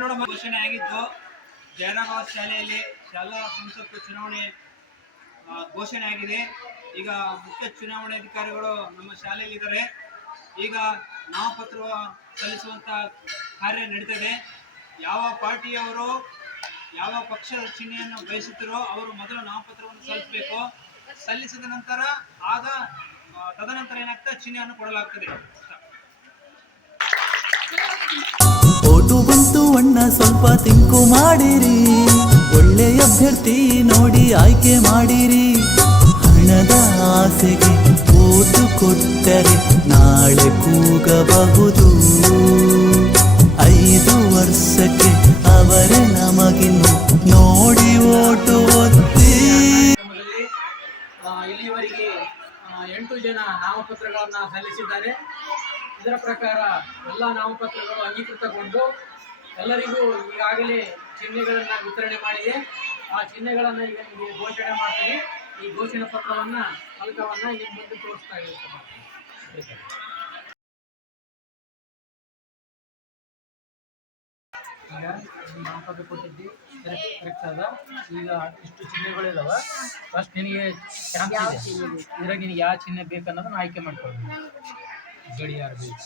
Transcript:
ಘೋಷಣೆ ಆಗಿದ್ದು ಜಯರಾಬಾದ್ ಶಾಲೆಯಲ್ಲಿ ಶಾಲಾ ಸಂಸತ್ತು ಚುನಾವಣೆ ಘೋಷಣೆ ಆಗಿದೆ. ಈಗ ಮುಖ್ಯ ಚುನಾವಣಾಧಿಕಾರಿಗಳು ನಮ್ಮ ಶಾಲೆಯಲ್ಲಿ ಇದ್ದಾರೆ. ಈಗ ನಾಮಪತ್ರ ಸಲ್ಲಿಸುವಂತ ಕಾರ್ಯ ನಡೀತದೆ. ಯಾವ ಪಾರ್ಟಿಯವರು ಯಾವ ಪಕ್ಷದ ಚಿಹ್ನೆಯನ್ನು ಬಯಸುತ್ತಿರೋ ಅವರು ಮೊದಲು ನಾಮಪತ್ರವನ್ನು ಸಲ್ಲಿಸಬೇಕು. ಸಲ್ಲಿಸಿದ ನಂತರ ತದನಂತರ ಏನಾಗ್ತದೆ, ಚಿಹ್ನೆಯನ್ನು ಕೊಡಲಾಗ್ತದೆ. ಓಟು ಬಂತು ಅಣ್ಣ, ಸ್ವಲ್ಪ ತಿಂಕು ಮಾಡಿರಿ, ಒಳ್ಳೆ ಅಭ್ಯರ್ಥಿ ನೋಡಿ ಆಯ್ಕೆ ಮಾಡಿರಿ. ಹಣದ ಆಸೆಗೆ ಓಟು ಕೊಟ್ಟರೆ ನಾಳೆ ಕೂಗಬಹುದು. 5 ವರ್ಷಕ್ಕೆ ಅವರೇ ನಮಗಿನ್ನು ನೋಡಿ ಓಟು ಒತ್ತಿ. ಇಲ್ಲಿವರೆಗೆ 8 ಜನ ನಾಮಪತ್ರಗಳನ್ನು ಸಲ್ಲಿಸಿದ್ದಾರೆ. ಇದರ ಪ್ರಕಾರ ಎಲ್ಲ ನಾಮಪತ್ರಗಳು ಅಂಗೀಕೃತಗೊಂಡು ಎಲ್ಲರಿಗೂ ಈಗಾಗಲೇ ಚಿಹ್ನೆಗಳನ್ನು ವಿತರಣೆ ಮಾಡಿದೆ. ಆ ಚಿಹ್ನೆಗಳನ್ನು ಈಗ ನಿಮಗೆ ಘೋಷಣೆ ಮಾಡ್ತೀವಿ. ಈ ಘೋಷಣೆ ಪತ್ರವನ್ನು ಫಲಕವನ್ನು ನಿಮ್ಮ ಮುಂದೆ ತೋರಿಸ್ತಾ ಇರುತ್ತೆ. ಈಗ ನಾಮಪತ್ರ ಕೊಟ್ಟಿದ್ದಿ ಕರೆಕ್ಟ್ ಅದ. ಈಗ ಇಷ್ಟು ಚಿಹ್ನೆಗಳಿದಾವ. ಫಸ್ಟ್ ನಿನಗೆ ಚಾನ್ಸ್ ಇದೆ. ಇದ್ರಾಗ ನಿನಗೆ ಯಾವ ಚಿಹ್ನೆ ಬೇಕನ್ನೋದನ್ನ ಆಯ್ಕೆ ಮಾಡ್ಕೊಳ್ಬೇಕು. ಗಡಿಯಾರ ಬೇಕು.